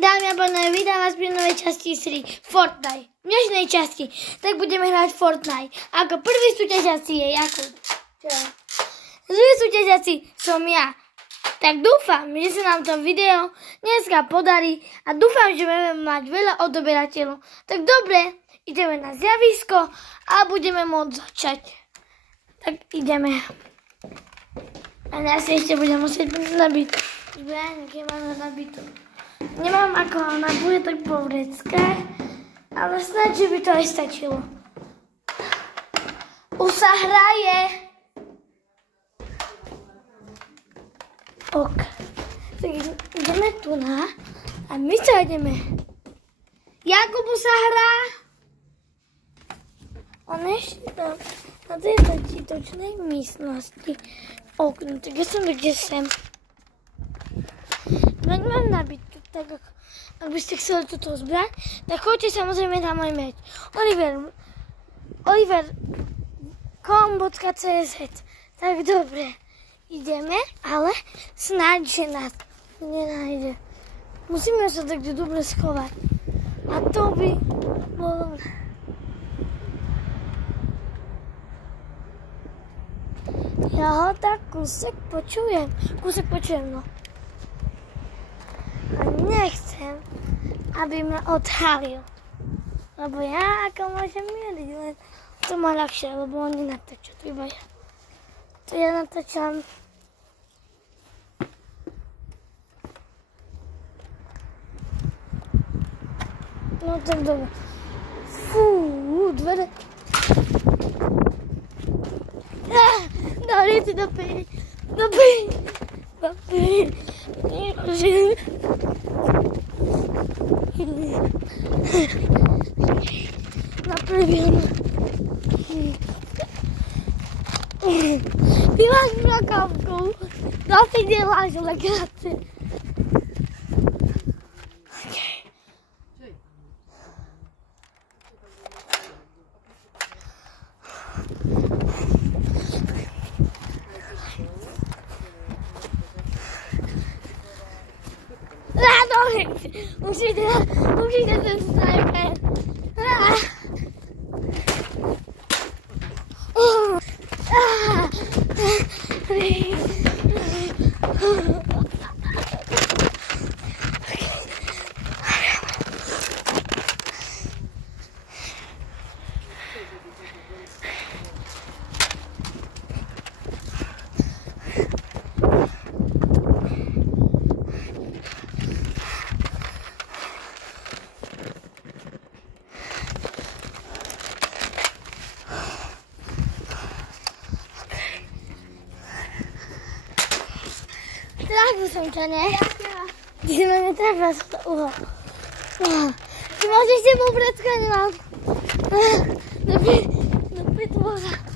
Dámy a pánové, vítam vás pri novej časti série Fortnite. V dnešnej časti tak budeme hrať Fortnite. Ako prvý súťažiaci je Jakub. Druhý súťažiaci som ja. Tak dúfam, že sa nám to video dneska podarí a dúfam, že budeme mať veľa odoberateľov. Tak dobre, ideme na zjavisko a budeme môcť začať. Tak ideme. A ja si ešte budem musieť nabiť zbraň, keď mám nabitú. Nemám ako ona bude tak po vreckách, ale snáď, že by to aj stačilo. Už sa hraje. Ok. Tak ideme tu na a my sa ideme. Jakubu sa hrá. On ešte tam na tej točnej místnosti. Ok, tak ja som kde sem. Mám nabiť. Tak ak by ste chceli toto zbrať, tak choďte samozrejme na môj meč. Oliver.com.cz. Tak dobre, ideme, ale snáď, že nás nenájde. Musíme sa tak dobre schovať. A to by bolo... Ja ho tak kúsek počujem, no. A nechcem, aby ma odhalil. Lebo ja ako môžem mieliť, len to má ľahšie, lebo oni natáčajú, to iba ja. To ja natáčam. No tak dobre. Fú, dvere. Dali si do pej. Napravím. Ty máš plakávku. No si děláš legraci. Musíte ten sniper. Trafil som ťa, ne? Ty si ma netrafila z toho uhla. Ty máš ešte popredka, nemám. Dobre, to bola.